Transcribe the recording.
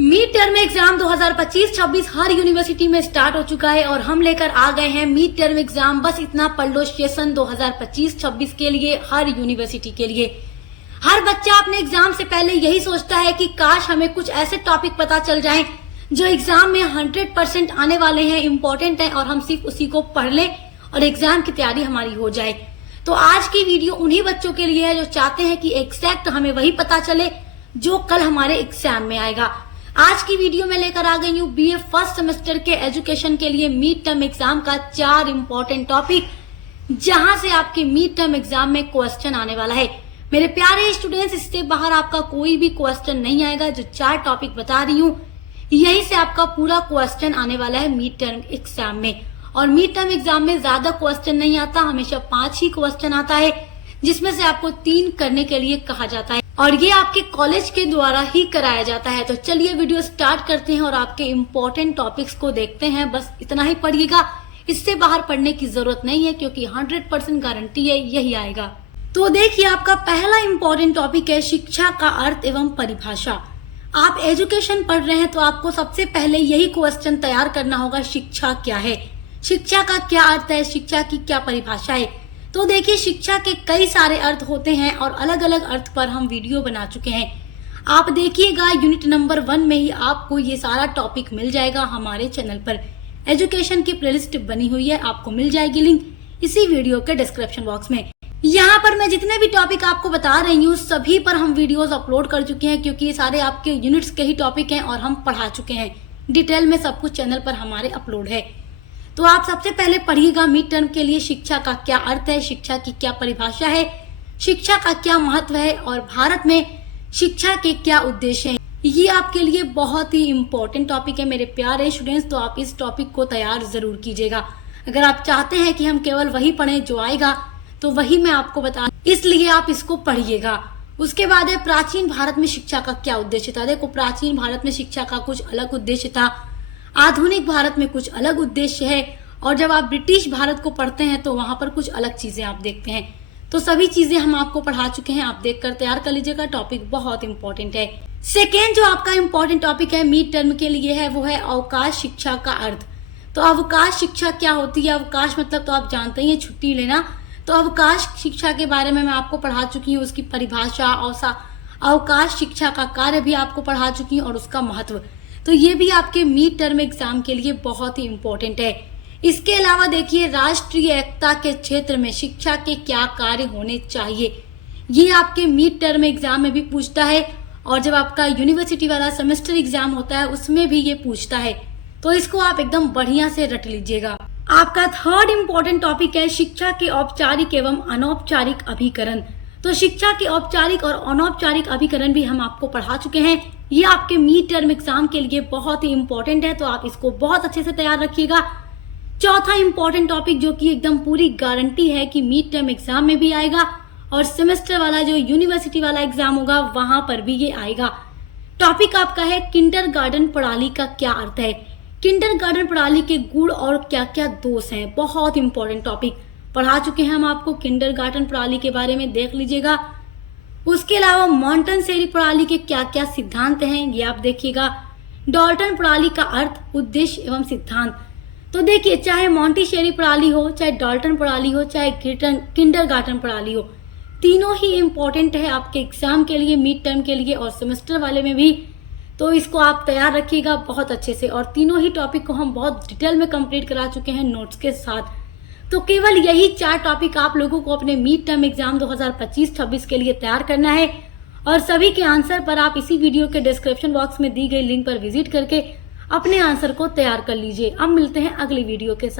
Mid term exam 2025-26 हर university में start हो चुका है और हम लेकर आ गए हैं मिड टर्म एग्जाम। बस इतना पढ़ लो सेशन 2025-26 के लिए हर यूनिवर्सिटी के लिए। हर बच्चा अपने एग्जाम से पहले यही सोचता है कि काश हमें कुछ ऐसे टॉपिक पता चल जाएं जो एग्जाम में 100% आने वाले हैं, इम्पोर्टेंट है और हम सिर्फ उसी को पढ़ लें और एग्जाम की तैयारी हमारी हो जाए। तो आज की वीडियो उन्हीं बच्चों के लिए है जो चाहते हैं कि एग्जैक्ट हमें वही पता चले जो कल हमारे एग्जाम में आएगा। आज की वीडियो में लेकर आ गई हूँ बीए फर्स्ट सेमेस्टर के एजुकेशन के लिए मिड टर्म एग्जाम का 4 इम्पोर्टेंट टॉपिक, जहां से आपके मिड टर्म एग्जाम में क्वेश्चन आने वाला है। मेरे प्यारे स्टूडेंट्स, इससे बाहर आपका कोई भी क्वेश्चन नहीं आएगा। जो 4 टॉपिक बता रही हूँ यही से आपका पूरा क्वेश्चन आने वाला है मिड टर्म एग्जाम में। और मिड टर्म एग्जाम में ज्यादा क्वेश्चन नहीं आता, हमेशा 5 ही क्वेश्चन आता है, जिसमें से आपको 3 करने के लिए कहा जाता है और ये आपके कॉलेज के द्वारा ही कराया जाता है। तो चलिए वीडियो स्टार्ट करते हैं और आपके इम्पोर्टेंट टॉपिक्स को देखते हैं। बस इतना ही पढ़िएगा, इससे बाहर पढ़ने की जरूरत नहीं है क्योंकि 100% गारंटी है यही आएगा। तो देखिए, आपका पहला इम्पोर्टेंट टॉपिक है शिक्षा का अर्थ एवं परिभाषा। आप एजुकेशन पढ़ रहे हैं तो आपको सबसे पहले यही क्वेश्चन तैयार करना होगा, शिक्षा क्या है, शिक्षा का क्या अर्थ है, शिक्षा की क्या परिभाषा है। तो देखिए, शिक्षा के कई सारे अर्थ होते हैं और अलग अलग अर्थ पर हम वीडियो बना चुके हैं। आप देखिएगा यूनिट नंबर 1 में ही आपको ये सारा टॉपिक मिल जाएगा। हमारे चैनल पर एजुकेशन की प्लेलिस्ट बनी हुई है, आपको मिल जाएगी लिंक इसी वीडियो के डिस्क्रिप्शन बॉक्स में। यहाँ पर मैं जितने भी टॉपिक आपको बता रही हूँ सभी पर हम वीडियोस अपलोड कर चुके हैं, क्योंकि ये सारे आपके यूनिट्स के ही टॉपिक हैं और हम पढ़ा चुके हैं। डिटेल में सब कुछ चैनल पर हमारे अपलोड है। तो आप सबसे पहले पढ़िएगा मिड टर्म के लिए शिक्षा का क्या अर्थ है, शिक्षा की क्या परिभाषा है, शिक्षा का क्या महत्व है और भारत में शिक्षा के क्या उद्देश्य हैं। ये आपके लिए बहुत ही इम्पोर्टेंट टॉपिक है मेरे प्यारे स्टूडेंट्स। तो आप इस टॉपिक को तैयार जरूर कीजिएगा। अगर आप चाहते हैं कि हम केवल वही पढ़ें जो आएगा तो वही मैं आपको बता, इसलिए आप इसको पढ़िएगा। उसके बाद है प्राचीन भारत में शिक्षा का क्या उद्देश्य था। देखो, प्राचीन भारत में शिक्षा का कुछ अलग उद्देश्य था, आधुनिक भारत में कुछ अलग उद्देश्य है और जब आप ब्रिटिश भारत को पढ़ते हैं तो वहां पर कुछ अलग चीजें आप देखते हैं। तो सभी चीजें हम आपको पढ़ा चुके हैं, आप देखकर तैयार कर लीजिएगा। टॉपिक बहुत इंपॉर्टेंट है। सेकेंड जो आपका इंपॉर्टेंट टॉपिक है मिड टर्म के लिए है वो है अवकाश शिक्षा का अर्थ। तो अवकाश शिक्षा क्या होती है? अवकाश मतलब तो आप जानते ही हैं, छुट्टी लेना। तो अवकाश शिक्षा के बारे में मैं आपको पढ़ा चुकी हूँ, उसकी परिभाषा और अवकाश शिक्षा का कार्य भी आपको पढ़ा चुकी हूँ और उसका महत्व। तो ये भी आपके मिड टर्म एग्जाम के लिए बहुत ही इम्पोर्टेंट है। इसके अलावा देखिए, राष्ट्रीय एकता के क्षेत्र में शिक्षा के क्या कार्य होने चाहिए, ये आपके मिड टर्म एग्जाम में भी पूछता है और जब आपका यूनिवर्सिटी वाला सेमेस्टर एग्जाम होता है उसमें भी ये पूछता है। तो इसको आप एकदम बढ़िया से रट लीजिएगा। आपका थर्ड इम्पोर्टेंट टॉपिक है शिक्षा के औपचारिक एवं अनौपचारिक अभिकरण। तो शिक्षा के औपचारिक और अनौपचारिक अभिकरण भी हम आपको पढ़ा चुके हैं। ये आपके मिड टर्म एग्जाम के लिए बहुत ही इम्पोर्टेंट है, तो आप इसको बहुत अच्छे से तैयार रखिएगा। चौथा इम्पोर्टेंट टॉपिक जो कि एकदम पूरी गारंटी है कि मिड टर्म एग्जाम में भी आएगा और सेमेस्टर वाला जो यूनिवर्सिटी वाला एग्जाम होगा वहां पर भी ये आएगा। टॉपिक आपका है किंडरगार्टन प्रणाली का क्या अर्थ है। किंडरगार्टन प्रणाली के गुण और क्या क्या दोष हैं, बहुत इंपॉर्टेंट टॉपिक पढ़ा चुके हैं हम आपको। किंडरगार्टन प्रणाली के बारे में देख लीजिएगा। उसके अलावा मॉन्टेसरी प्रणाली के क्या क्या सिद्धांत हैं ये आप देखिएगा। डाल्टन प्रणाली का अर्थ, उद्देश्य एवं सिद्धांत। तो देखिए, चाहे मॉन्टेसरी प्रणाली हो, चाहे डाल्टन प्रणाली हो, चाहे किंडरगार्टन प्रणाली हो, तीनों ही इम्पोर्टेंट है आपके एग्जाम के लिए, मिड टर्म के लिए और सेमेस्टर वाले में भी। तो इसको आप तैयार रखिएगा बहुत अच्छे से और तीनों ही टॉपिक को हम बहुत डिटेल में कंप्लीट करा चुके हैं नोट्स के साथ। तो केवल यही 4 टॉपिक आप लोगों को अपने मिड टर्म एग्जाम 2025-26 के लिए तैयार करना है और सभी के आंसर पर आप इसी वीडियो के डिस्क्रिप्शन बॉक्स में दी गई लिंक पर विजिट करके अपने आंसर को तैयार कर लीजिए। अब मिलते हैं अगली वीडियो के साथ।